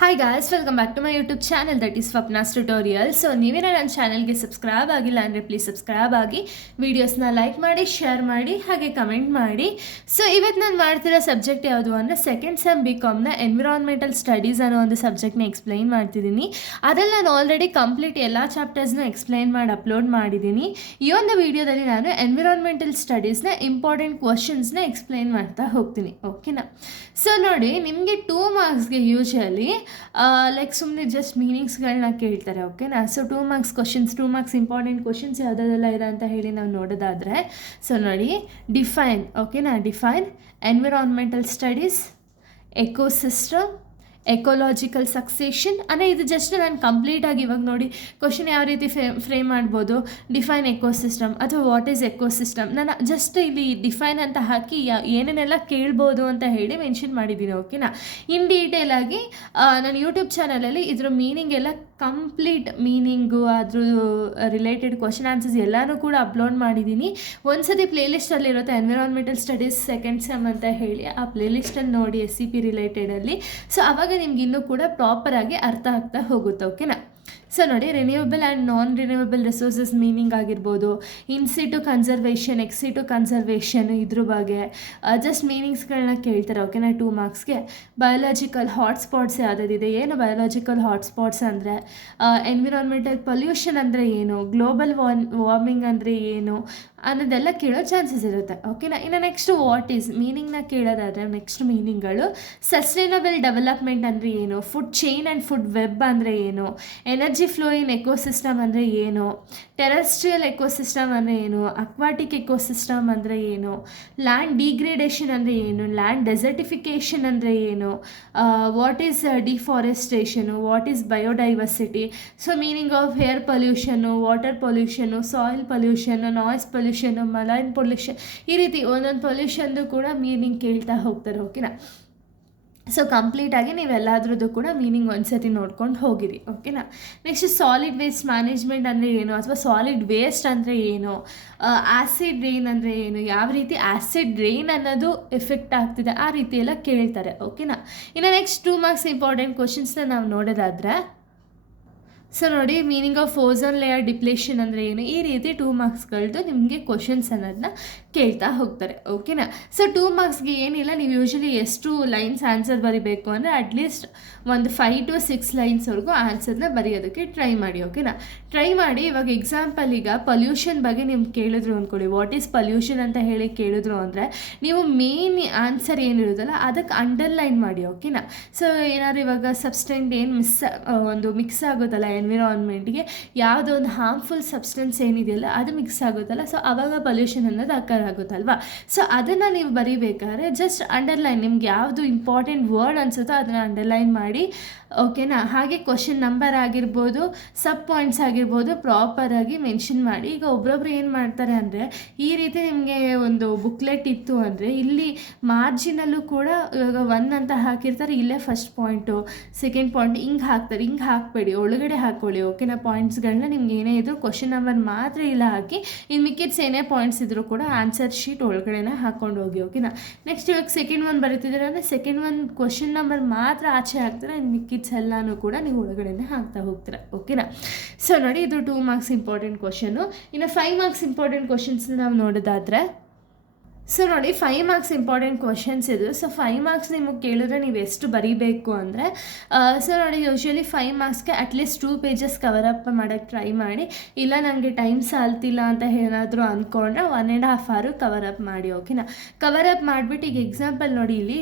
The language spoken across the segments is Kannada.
Hi guys, welcome back to my YouTube channel that is Swapna's tutorial. So ನೀವೇನ ನನ್ನ ಚಾನಲ್ಗೆ ಸಬ್ಸ್ಕ್ರೈಬ್ ಆಗಿಲ್ಲ ಅಂದರೆ ಪ್ಲೀಸ್ ಸಬ್ಸ್ಕ್ರೈಬ್ ಆಗಿ, ವೀಡಿಯೋಸ್ನ ಲೈಕ್ ಮಾಡಿ, ಶೇರ್ ಮಾಡಿ, ಹಾಗೆ ಕಮೆಂಟ್ ಮಾಡಿ. ಸೊ ಇವತ್ತು ನಾನು ಮಾಡ್ತಿರೋ ಸಬ್ಜೆಕ್ಟ್ ಯಾವುದು ಅಂದರೆ ಸೆಕೆಂಡ್ ಸೆಮ್ BComನ ಎನ್ವಿರಾನ್ಮೆಂಟಲ್ ಸ್ಟಡೀಸ್ ಅನ್ನೋ ಒಂದು ಸಬ್ಜೆಕ್ಟ್ನ ಎಕ್ಸ್ಪ್ಲೈನ್ ಮಾಡ್ತಿದ್ದೀನಿ. ಅದರಲ್ಲಿ ನಾನು ಆಲ್ರೆಡಿ ಕಂಪ್ಲೀಟ್ ಎಲ್ಲ ಚಾಪ್ಟರ್ಸ್ನ ಎಕ್ಸ್ಪ್ಲೈನ್ ಮಾಡಿ ಅಪ್ಲೋಡ್ ಮಾಡಿದ್ದೀನಿ. ಈ ಒಂದು ವಿಡಿಯೋದಲ್ಲಿ ನಾನು ಎನ್ವಿರಾನ್ಮೆಂಟಲ್ ಸ್ಟಡೀಸ್ನ ಇಂಪಾರ್ಟೆಂಟ್ ಕ್ವಶನ್ಸ್ನ ಎಕ್ಸ್ಪ್ಲೈನ್ ಮಾಡ್ತಾ ಹೋಗ್ತೀನಿ. ಓಕೆನಾ? ಸೊ ನೋಡಿ, ನಿಮಗೆ 2 ಮಾರ್ಕ್ಸ್ಗೆ ಯೂಶಲಿ ಲೈಕ್ ಸುಮ್ಮನೆ ಜಸ್ಟ್ ಮೀನಿಂಗ್ಸ್ಗಳನ್ನ ಕೇಳ್ತಾರೆ. ಓಕೆನಾ? So 2 marks questions, 2 marks important questions ಯಾವುದೆಲ್ಲ ಇದೆ ಅಂತ ಹೇಳಿ ನಾವು ನೋಡೋದಾದರೆ, ಸೊ ನೋಡಿ, ಡಿಫೈನ್. ಓಕೆನಾ? Define environmental studies, ecosystem, ecological succession. ಅಂದರೆ ಇದು ಜಸ್ಟ್ ನಾನು ಕಂಪ್ಲೀಟಾಗಿ ಇವಾಗ ನೋಡಿ ಕ್ವಶನ್ ಯಾವ ರೀತಿ ಫ್ರೇಮ್ ಮಾಡ್ಬೋದು, ಡಿಫೈನ್ ಎಕೋಸಿಸ್ಟಮ್ ಅಥವಾ ವಾಟ್ ಈಸ್ ಎಕೋಸಿಸ್ಟಮ್. ನಾನು ಜಸ್ಟ್ ಇಲ್ಲಿ ಡಿಫೈನ್ ಅಂತ ಹಾಕಿ ಏನೇನೆಲ್ಲ ಕೇಳ್ಬೋದು ಅಂತ ಹೇಳಿ ಮೆನ್ಷನ್ ಮಾಡಿದ್ದೀನಿ. ಓಕೆನಾ? ಇನ್ ಡೀಟೇಲ್ ಆಗಿ ನನ್ನ ಯೂಟ್ಯೂಬ್ ಚಾನಲಲ್ಲಿ ಇದ್ರ ಮೀನಿಂಗ್ ಎಲ್ಲ, ಕಂಪ್ಲೀಟ್ ಮೀನಿಂಗು, ಅದ್ರ ರಿಲೇಟೆಡ್ ಕ್ವಶನ್ ಆನ್ಸರ್ಸ್ ಎಲ್ಲನೂ ಕೂಡ ಅಪ್ಲೋಡ್ ಮಾಡಿದ್ದೀನಿ. ಒಂದ್ಸತಿ ಪ್ಲೇಲಿಸ್ಟಲ್ಲಿರುತ್ತೆ ಎನ್ವಿರಾನ್ಮೆಂಟಲ್ ಸ್ಟಡೀಸ್ ಸೆಕೆಂಡ್ ಸೆಮ್ ಅಂತ ಹೇಳಿ, ಆ ಪ್ಲೇಲಿಸ್ಟಲ್ಲಿ ನೋಡಿ SCP ರಿಲೇಟೆಡಲ್ಲಿ. ಸೊ ಅವಾಗ ನಿಮ್ಗೆ ಇನ್ನೂ ಕೂಡ ಪ್ರಾಪರಾಗಿ ಅರ್ಥ ಆಗ್ತಾ ಹೋಗುತ್ತೆ. ಓಕೆನಾ? ಸೊ ನೋಡಿ, renewable and non renewable resources meaning ಆಗಿರ್ಬೋದು, ಇನ್ಸಿಟು ಕನ್ಸರ್ವೇಷನ್, ಎಕ್ಸಿಟು ಕನ್ಸರ್ವೇಷನ್, ಇದ್ರ ಬಗ್ಗೆ ಜಸ್ಟ್ ಮೀನಿಂಗ್ಸ್ಗಳನ್ನ ಕೇಳ್ತಾರೆ. ಓಕೆನಾ? 2 ಮಾರ್ಕ್ಸ್ಗೆ. ಬಯೋಲಾಜಿಕಲ್ ಹಾಟ್ಸ್ಪಾಟ್ಸ್ ಯಾವುದಿದೆ, ಏನು ಬಯೋಲಾಜಿಕಲ್ ಹಾಟ್ಸ್ಪಾಟ್ಸ್ ಅಂದರೆ, ಎನ್ವಿರಾನ್ಮೆಂಟಲ್ ಪೊಲ್ಯೂಷನ್ ಅಂದರೆ ಏನು, ಗ್ಲೋಬಲ್ ವಾರ್ಮಿಂಗ್ ಅಂದರೆ ಏನು ಅನ್ನೋದೆಲ್ಲ ಕೇಳೋ ಚಾನ್ಸಸ್ ಇರುತ್ತೆ. ಓಕೆನಾ? ಇನ್ನು ನೆಕ್ಸ್ಟ್ ವಾಟ್ ಈಸ್ ಮೀನಿಂಗ್ನ ಕೇಳೋದಾದರೆ, ನೆಕ್ಸ್ಟ್ ಮೀನಿಂಗ್ಗಳು ಸಸ್ಟೈನಬಲ್ ಡೆವಲಪ್ಮೆಂಟ್ ಅಂದರೆ ಏನು, food chain and food web ಅಂದರೆ ಏನು, ಎನರ್ಜಿ ಫ್ಲೋ ಇನ್ ಎಕೋಸಿಸ್ಟಮ್ ಅಂದರೆ ಏನು, ಟೆರೆಸ್ಟ್ರಿಯಲ್ ಎಕೋಸಿಸ್ಟಮ್ ಅಂದರೆ ಏನು, ಅಕ್ವಾಟಿಕ್ ಎಕೋಸಿಸ್ಟಮ್ ಅಂದರೆ ಏನು, ಲ್ಯಾಂಡ್ ಡಿಗ್ರೇಡೇಷನ್ ಅಂದರೆ ಏನು, ಲ್ಯಾಂಡ್ ಡೆಸರ್ಟಿಫಿಕೇಷನ್ ಅಂದರೆ ಏನು, what is deforestation, what is biodiversity. So meaning of air pollution, water pollution, soil pollution, noise pollution, marine pollution, ಈ ರೀತಿ ಒಂದೊಂದು ಪೊಲ್ಯೂಷನ್ದು ಕೂಡ ಮೀನಿಂಗ್ ಕೇಳ್ತಾ ಹೋಗ್ತಾರೆ. ಓಕೆನಾ? ಸೊ ಕಂಪ್ಲೀಟಾಗಿ ನೀವೆಲ್ಲದ್ರದ್ದು ಕೂಡ ಮೀನಿಂಗ್ ಒಂದ್ಸತಿ ನೋಡ್ಕೊಂಡು ಹೋಗಿರಿ. ಓಕೆನಾ? ನೆಕ್ಸ್ಟ್ ಸಾಲಿಡ್ ವೇಸ್ಟ್ ಮ್ಯಾನೇಜ್ಮೆಂಟ್ ಅಂದರೆ ಏನು, ಅಥವಾ ಸಾಲಿಡ್ ವೇಸ್ಟ್ ಅಂದರೆ ಏನು, ಆ್ಯಸಿಡ್ ರೇನ್ ಅಂದರೆ ಏನು, ಯಾವ ರೀತಿ ಆ್ಯಸಿಡ್ ರೇನ್ ಅನ್ನೋದು ಎಫೆಕ್ಟ್ ಆಗ್ತಿದೆ, ಆ ರೀತಿ ಎಲ್ಲ ಕೇಳ್ತಾರೆ. ಓಕೆನಾ? ಇನ್ನು ನೆಕ್ಸ್ಟ್ 2 ಮಾರ್ಕ್ಸ್ ಇಂಪಾರ್ಟೆಂಟ್ ಕ್ವಶನ್ಸ್ನ ನಾವು ನೋಡೋದಾದರೆ, ಸೊ ನೋಡಿ, meaning of ozone layer depletion ಅಂದರೆ ಏನು, ಈ ರೀತಿ 2 ಮಾರ್ಕ್ಸ್ಗಳದ್ದು ನಿಮಗೆ ಕ್ವಶನ್ಸ್ ಅನ್ನೋದನ್ನ ಕೇಳ್ತಾ ಹೋಗ್ತಾರೆ. ಓಕೆನಾ? ಸೊ 2 ಮಾರ್ಕ್ಸ್ಗೆ ಏನಿಲ್ಲ, ನೀವು ಯೂಶ್ವಲಿ ಎಷ್ಟು ಲೈನ್ಸ್ ಆನ್ಸರ್ ಬರೀಬೇಕು ಅಂದರೆ ಅಟ್ಲೀಸ್ಟ್ ಒಂದು 5 to 6 ಲೈನ್ಸ್ವರೆಗೂ ಆನ್ಸರ್ನ ಬರೆಯೋದಕ್ಕೆ ಟ್ರೈ ಮಾಡಿ. ಓಕೆನಾ? ಟ್ರೈ ಮಾಡಿ. ಇವಾಗ ಎಕ್ಸಾಂಪಲ್, ಈಗ ಪೊಲ್ಯೂಷನ್ ಬಗ್ಗೆ ನಿಮ್ಗೆ ಕೇಳಿದ್ರು ಅಂದ್ಕೊಳ್ಳಿ, ವಾಟ್ ಈಸ್ ಪೊಲ್ಯೂಷನ್ ಅಂತ ಹೇಳಿ ಕೇಳಿದ್ರು ಅಂದರೆ, ನೀವು ಮೇನ್ ಆನ್ಸರ್ ಏನಿರೋದಲ್ಲ ಅದಕ್ಕೆ ಅಂಡರ್ಲೈನ್ ಮಾಡಿ. ಓಕೆನಾ? ಸೊ ಏನಾದ್ರು ಇವಾಗ ಸಬ್ಸ್ಟೆಂಟ್ ಏನು ಒಂದು ಮಿಕ್ಸ್ ಆಗೋದಲ್ಲ ಎನ್ವಿರಾನ್ಮೆಂಟ್ಗೆ, ಯಾವುದೋ ಒಂದು ಹಾರ್ಮ್ಫುಲ್ ಸಬ್ಸ್ಟೆನ್ಸ್ ಏನಿದೆಯಲ್ಲ ಅದು ಮಿಕ್ಸ್ ಆಗುತ್ತಲ್ಲ, ಸೊ ಆವಾಗ ಪೊಲ್ಯೂಷನ್ ಅನ್ನೋದು ಅಕ್ಕರ್ ಆಗುತ್ತಲ್ವಾ. ಸೊ ಅದನ್ನು ನೀವು ಬರೀಬೇಕಾದ್ರೆ ಜಸ್ಟ್ ಅಂಡರ್ಲೈನ್, ನಿಮ್ಗೆ ಯಾವುದು ಇಂಪಾರ್ಟೆಂಟ್ ವರ್ಡ್ ಅನಿಸುತ್ತೋ ಅದನ್ನು ಅಂಡರ್ಲೈನ್ ಮಾಡಿ. ಓಕೆನಾ? ಹಾಗೆ ಕ್ವಶನ್ ನಂಬರ್ ಆಗಿರ್ಬೋದು, ಸಬ್ ಪಾಯಿಂಟ್ಸ್ ಆಗಿರ್ಬೋದು ಪ್ರಾಪರಾಗಿ ಮೆನ್ಷನ್ ಮಾಡಿ. ಈಗ ಒಬ್ರೊಬ್ರು ಏನು ಮಾಡ್ತಾರೆ ಅಂದರೆ, ಈ ರೀತಿ ನಿಮಗೆ ಒಂದು ಬುಕ್ಲೆಟ್ ಇತ್ತು ಅಂದರೆ ಇಲ್ಲಿ ಮಾರ್ಜಿನಲ್ಲೂ ಕೂಡ ಇವಾಗ 1 ಅಂತ ಹಾಕಿರ್ತಾರೆ, ಇಲ್ಲೇ ಫಸ್ಟ್ ಪಾಯಿಂಟು ಸೆಕೆಂಡ್ ಪಾಯಿಂಟ್ ಹಿಂಗೆ ಹಾಕ್ತಾರೆ. ಹಿಂಗೆ ಹಾಕಬೇಡಿ, ಒಳಗಡೆ ಹಾಕ್ಕೊಳ್ಳಿ. ಓಕೆನಾ? ಪಾಯಿಂಟ್ಸ್ಗಳನ್ನ ನಿಮ್ಗೆ ಏನೇ ಇದ್ದರೂ ಕ್ವಶನ್ ನಂಬರ್ ಮಾತ್ರ ಇಲ್ಲ ಹಾಕಿ, ಇನ್ನು ಮಿಕ್ಕಿದ್ಸ್ ಏನೇ ಪಾಯಿಂಟ್ಸ್ ಇದ್ದರೂ ಕೂಡ ಆನ್ಸರ್ ಶೀಟ್ ಒಳಗಡೆನ ಹಾಕ್ಕೊಂಡು ಹೋಗಿ. ಓಕೆನಾ? ನೆಕ್ಸ್ಟ್ ಇವಾಗ ಸೆಕೆಂಡ್ 1 ಬರೀತಿದ್ದಾರೆ ಅಂದರೆ ಸೆಕೆಂಡ್ 1 ಕ್ವಶನ್ ನಂಬರ್ ಮಾತ್ರ ಆಚೆ ಹಾಕ್ತಾರೆ, ಇನ್ನು ಮಿಕ್ಕಿದ್ಸ್ ಎಲ್ಲನೂ ಕೂಡ ನೀವು ಒಳಗಡೆನೆ ಹಾಕ್ತಾ ಹೋಗ್ತೀರಾ. ಓಕೆನಾ? ಸೊ ನೋಡಿ, ಇದು 2 ಮಾರ್ಕ್ಸ್ ಇಂಪಾರ್ಟೆಂಟ್ ಕ್ವಶನು. ಇನ್ನು 5 ಮಾರ್ಕ್ಸ್ ಇಂಪಾರ್ಟೆಂಟ್ ಕ್ವಶನ್ಸ್ನ ನಾವು ನೋಡೋದಾದರೆ, ಸೊ ನೋಡಿ, 5 ಮಾರ್ಕ್ಸ್ ಇಂಪಾರ್ಟೆಂಟ್ ಕ್ವಶನ್ಸ್ ಇದು. ಸೊ 5 ಮಾರ್ಕ್ಸ್ ನಿಮಗೆ ಕೇಳಿದ್ರೆ ನೀವು ಎಷ್ಟು ಬರೀಬೇಕು ಅಂದರೆ, ಸೊ ನೋಡಿ, ಯೂಶ್ವಲಿ 5 ಮಾರ್ಕ್ಸ್ಗೆ ಅಟ್ಲೀಸ್ಟ್ 2 ಪೇಜಸ್ ಕವರ್ ಅಪ್ ಮಾಡೋಕ್ಕೆ ಟ್ರೈ ಮಾಡಿ. ಇಲ್ಲ ನನಗೆ ಟೈಮ್ ಸಾಲ್ತಿಲ್ಲ ಅಂತ ಏನಾದರೂ ಅಂದ್ಕೊಂಡ್ರೆ 1.5 hour ಕವರ್ ಅಪ್ ಮಾಡಿ. ಓಕೆನಾ? ಕವರ್ ಅಪ್ ಮಾಡಿಬಿಟ್ಟು, ಈಗ ಎಕ್ಸಾಂಪಲ್ ನೋಡಿ, ಇಲ್ಲಿ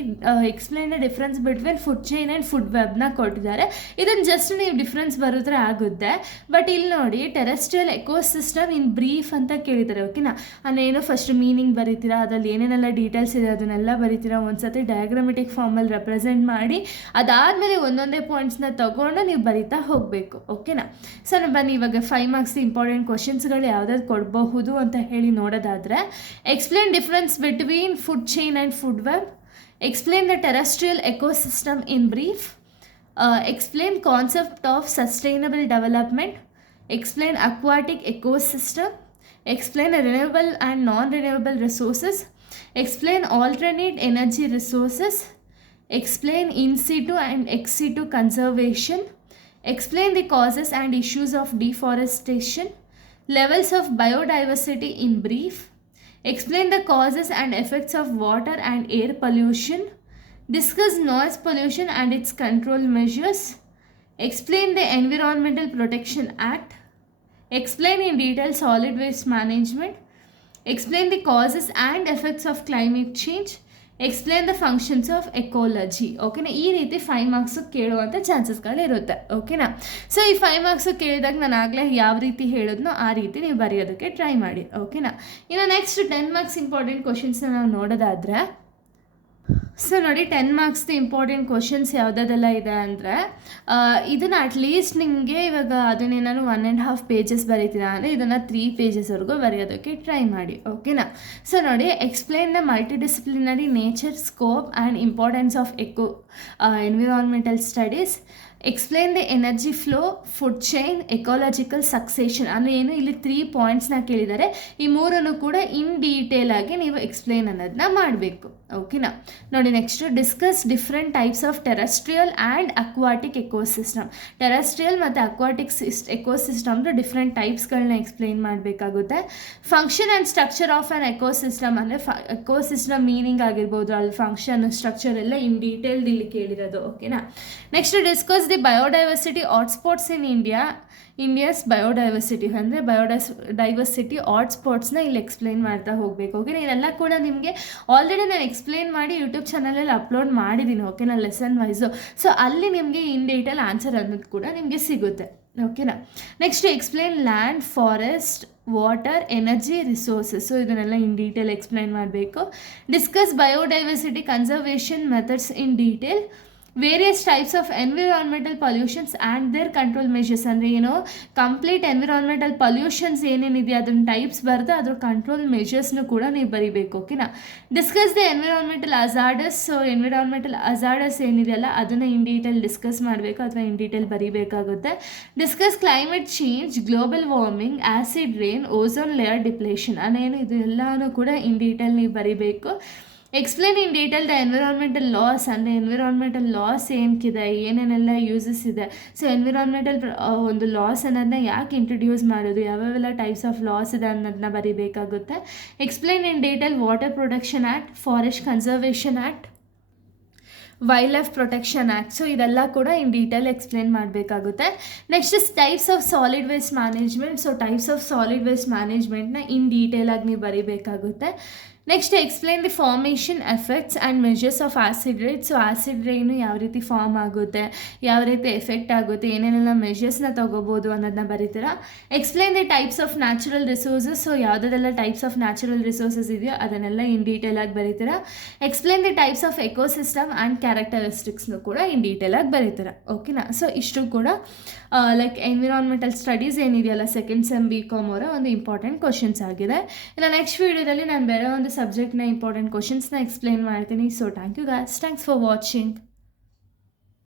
explain the difference between food chain and food ವೆಬ್ನ ಕೊಟ್ಟಿದ್ದಾರೆ. ಇದನ್ನು ಜಸ್ಟ್ ನೀವು ಡಿಫ್ರೆನ್ಸ್ ಬರೆದ್ರೆ ಆಗುತ್ತೆ. ಬಟ್ ಇಲ್ಲಿ ನೋಡಿ, ಟೆರೆಸ್ಟ್ರಿಯಲ್ ಎಕೋಸಿಸ್ಟಮ್ ಇನ್ ಬ್ರೀಫ್ ಅಂತ ಕೇಳಿದ್ದಾರೆ. ಓಕೆನಾ? ಅದೇನೋ ಫಸ್ಟ್ ಮೀನಿಂಗ್ ಬರೀತೀರಾ, ಅದ್ರಲ್ಲಿ ಏನೇನೆಲ್ಲ ಡೀಟೇಲ್ಸ್ ಇದೆ ಅದನ್ನೆಲ್ಲ ಬರೀತೀರಾ, ಒಂದ್ಸತಿ ಡಯಾಗ್ರಾಮೆಟಿಕ್ ಫಾರ್ಮಲ್ಲಿ ರೆಪ್ರೆಸೆಂಟ್ ಮಾಡಿ, ಅದಾದಮೇಲೆ ಒಂದೊಂದೇ ಪಾಯಿಂಟ್ಸ್ನ ತೊಗೊಂಡು ನೀವು ಬರೀತಾ ಹೋಗಬೇಕು. ಓಕೆನಾ? ಸೊ ಬನ್ನಿ ಇವಾಗ 5 ಮಾರ್ಕ್ಸ್ ಇಂಪಾರ್ಟೆಂಟ್ ಕ್ವಶನ್ಸ್ಗಳು ಯಾವ್ದಾದ್ರು ಕೊಡಬಹುದು ಅಂತ ಹೇಳಿ ನೋಡೋದಾದರೆ, explain difference between food chain and food web, explain the terrestrial ecosystem in brief, explain concept of sustainable development, explain aquatic ecosystem, explain renewable and non-renewable resources, explain alternate energy resources, explain in situ and ex situ conservation, explain the causes and issues of deforestation, levels of biodiversity in brief, explain the causes and effects of water and air pollution, discuss noise pollution and its control measures, explain the Environmental Protection Act, explain in detail solid waste management, explain the causes and effects of climate change, explain the functions of ecology. ಓಕೆನಾ, ಈ ರೀತಿ 5 ಮಾರ್ಕ್ಸು ಕೇಳುವಂಥ ಚಾನ್ಸಸ್ಗಳಿರುತ್ತೆ. ಓಕೆನಾ, ಸೊ ಈ 5 ಮಾರ್ಕ್ಸು ಕೇಳಿದಾಗ ನಾನು ಆಗಲೇ ಯಾವ ರೀತಿ ಹೇಳಿದ್ನೋ ಆ ರೀತಿ ನೀವು ಬರೆಯೋದಕ್ಕೆ ಟ್ರೈ ಮಾಡಿ. ಓಕೆನಾ, ಇನ್ನು ನೆಕ್ಸ್ಟ್ 10 ಮಾರ್ಕ್ಸ್ ಇಂಪಾರ್ಟೆಂಟ್ ಕ್ವಶನ್ಸ್ನ ನಾವು ನೋಡೋದಾದರೆ, ಸೊ ನೋಡಿ 10 ಮಾರ್ಕ್ಸ್ದು ಇಂಪಾರ್ಟೆಂಟ್ ಕ್ವಶನ್ಸ್ ಯಾವುದೆಲ್ಲ ಇದೆ ಅಂದರೆ, ಇದನ್ನು ಅಟ್ಲೀಸ್ಟ್ ನಿಮಗೆ ಇವಾಗ ಅದನ್ನೇ ನಾನು 1.5 ಪೇಜಸ್ ಬರೀತೀರಾ ಅಂದರೆ ಇದನ್ನು 3 ಪೇಜಸ್ವರೆಗೂ ಬರೆಯೋದಕ್ಕೆ ಟ್ರೈ ಮಾಡಿ. ಓಕೆನಾ, ಸೊ ನೋಡಿ, explain the multidisciplinary nature, scope and importance of environmental studies, explain the energy flow, food chain, ecological succession. ಅಂದರೆ ಏನು, ಇಲ್ಲಿ 3 ಪಾಯಿಂಟ್ಸ್ನ ಕೇಳಿದ್ದಾರೆ. ಈ ಮೂರನ್ನು ಕೂಡ ಇನ್ ಡೀಟೇಲ್ ಆಗಿ ನೀವು ಎಕ್ಸ್ಪ್ಲೇನ್ ಅನ್ನೋದನ್ನ ಮಾಡಬೇಕು. ಓಕೆನಾ, ನೋಡಿ next, discuss different types of terrestrial and aquatic ecosystem. Terrestrial ಮತ್ತು ಅಕ್ವಾಟಿಕ್ ಎಕೋಸಿಸ್ಟಮ್ದು ಡಿಫ್ರೆಂಟ್ ಟೈಪ್ಸ್ಗಳನ್ನ ಎಕ್ಸ್ಪ್ಲೇನ್ ಮಾಡಬೇಕಾಗುತ್ತೆ. Function and structure of an ecosystem ಅಂದರೆ ಎಕೋಸಿಸ್ಟಮ್ ಮೀನಿಂಗ್ ಆಗಿರ್ಬೋದು, ಅಲ್ಲಿ ಫಂಕ್ಷನ್ ಸ್ಟ್ರಕ್ಚರ್ ಎಲ್ಲ ಇನ್ ಡೀಟೇಲ್ಡ್ ಇಲ್ಲಿ ಕೇಳಿರೋದು. ಓಕೆನಾ, next discuss the biodiversity hotspots in India's biodiversity ಅಂದರೆ ಬಯೋಡೈವರ್ಸಿಟಿ ಹಾಟ್ಸ್ಪಾಟ್ಸ್ನ ಇಲ್ಲಿ ಎಕ್ಸ್ಪ್ಲೇನ್ ಮಾಡ್ತಾ ಹೋಗಬೇಕು. ಓಕೆನಾ, ಇದೆಲ್ಲ ಕೂಡ ನಿಮಗೆ ಆಲ್ರೆಡಿ ನಾನು ಎಕ್ಸ್ಪ್ಲೇನ್ ಮಾಡಿ ಯೂಟ್ಯೂಬ್ ಚಾನಲಲ್ಲಿ ಅಪ್ಲೋಡ್ ಮಾಡಿದ್ದೀನಿ. ಓಕೆನಾ, ಲೆಸನ್ ವೈಸು. ಸೊ ಅಲ್ಲಿ ನಿಮಗೆ ಇನ್ ಡೀಟೇಲ್ ಆನ್ಸರ್ ಅನ್ನೋದು ಕೂಡ ನಿಮಗೆ ಸಿಗುತ್ತೆ. ಓಕೆನಾ, next explain land, forest, water, energy, resources. So ಇದನ್ನೆಲ್ಲ ಇನ್ ಡೀಟೇಲ್ ಎಕ್ಸ್ಪ್ಲೇನ್ ಮಾಡಬೇಕು. Discuss biodiversity conservation methods in detail. Various types of environmental pollutions and there control measures. ಅಂದರೆ ಏನು, ಕಂಪ್ಲೀಟ್ ಎನ್ವಿರಾನ್ಮೆಂಟಲ್ ಪೊಲ್ಯೂಷನ್ಸ್ ಏನೇನಿದೆಯಾ ಅದನ್ನ ಟೈಪ್ಸ್ ಬರೆದು ಅದ್ರ ಕಂಟ್ರೋಲ್ ಮೆಷರ್ಸ್ನು ಕೂಡ ನೀವು ಬರೀಬೇಕು. ಓಕೆನಾ, discuss the environmental hazardous. So environmental hazardous ಏನಿದೆಯಲ್ಲ ಅದನ್ನು ಇನ್ ಡೀಟೇಲ್ ಡಿಸ್ಕಸ್ ಮಾಡಬೇಕು ಅಥವಾ ಇನ್ ಡೀಟೇಲ್ ಬರೀಬೇಕಾಗುತ್ತೆ. Discuss climate change, global warming, acid rain, ozone layer depletion. ಅನ್ನೇನು ಇದು ಎಲ್ಲನೂ ಕೂಡ ಇನ್ ಡೀಟೇಲ್ ನೀವು ಬರೀಬೇಕು. Explain in detail the environmental laws. ಅಂದರೆ ಎನ್ವಿರಾನ್ಮೆಂಟಲ್ ಲಾಸ್ ಏನಕ್ಕಿದೆ, ಏನೇನೆಲ್ಲ ಯೂಸಸ್ ಇದೆ. ಸೊ ಎನ್ವಿರಾನ್ಮೆಂಟಲ್ ಒಂದು ಲಾಸ್ ಅನ್ನೋದನ್ನ ಯಾಕೆ ಇಂಟ್ರೊಡ್ಯೂಸ್ ಮಾಡೋದು, ಯಾವ್ಯಾವೆಲ್ಲ ಟೈಪ್ಸ್ ಆಫ್ ಲಾಸ್ ಇದೆ ಅನ್ನೋದನ್ನ ಬರೀಬೇಕಾಗುತ್ತೆ. Explain in detail water protection act, forest conservation act, wildlife protection act. So ಇದೆಲ್ಲ ಕೂಡ ಇನ್ ಡೀಟೇಲ್ ಎಕ್ಸ್ಪ್ಲೇನ್ ಮಾಡಬೇಕಾಗುತ್ತೆ. Next types of solid waste management. So types of solid waste ಮ್ಯಾನೇಜ್ಮೆಂಟ್ನ ಇನ್ ಡೀಟೇಲಾಗಿ ನೀವು ಬರೀಬೇಕಾಗುತ್ತೆ. Next explain the formation, effects and measures of acid rain. So acid rain ಯಾವ ರೀತಿ ಫಾರ್ಮ್ ಆಗುತ್ತೆ, ಯಾವ ರೀತಿ ಎಫೆಕ್ಟ್ ಆಗುತ್ತೆ, ಏನೇನೆಲ್ಲ ಮೆಜರ್ಸ್ನ ತೊಗೋಬೋದು ಅನ್ನೋದನ್ನ ಬರೀತೀರಾ. Explain the types of natural resources. So ಯಾವುದೆಲ್ಲ ಟೈಪ್ಸ್ ಆಫ್ ನ್ಯಾಚುರಲ್ ರಿಸೋರ್ಸಸ್ ಇದೆಯೋ ಅದನ್ನೆಲ್ಲ ಇನ್ ಡೀಟೇಲಾಗಿ ಬರೀತೀರಾ. Explain the types of ecosystem and ಕ್ಯಾರೆಕ್ಟರಿಸ್ಟಿಕ್ಸ್ನು ಕೂಡ ಇನ್ ಡೀಟೇಲಾಗಿ ಬರೀತೀರಾ. ಓಕೆನಾ, ಸೊ ಇಷ್ಟು ಕೂಡ ಲೈಕ್ ಎನ್ವಿರಾನ್ಮೆಂಟಲ್ ಸ್ಟಡೀಸ್ ಏನಿದೆಯಲ್ಲ ಸೆಕೆಂಡ್ ಸೆಮ್ BCom ಅವರ ಒಂದು ಇಂಪಾರ್ಟೆಂಟ್ ಕ್ವಶನ್ಸ್ ಆಗಿದೆ. ಇನ್ನು ನೆಕ್ಸ್ಟ್ ವೀಡಿಯೋದಲ್ಲಿ ನಾನು ಬೇರೆ ಒಂದು ಸಬ್ಜೆಕ್ಟ್ನ ಇಂಪಾರ್ಟೆಂಟ್ ಕ್ವಶನ್ಸ್ನ ಎಕ್ಸ್ಪ್ಲೇನ್ ಮಾಡ್ತೀನಿ. So thank you guys, thanks for watching.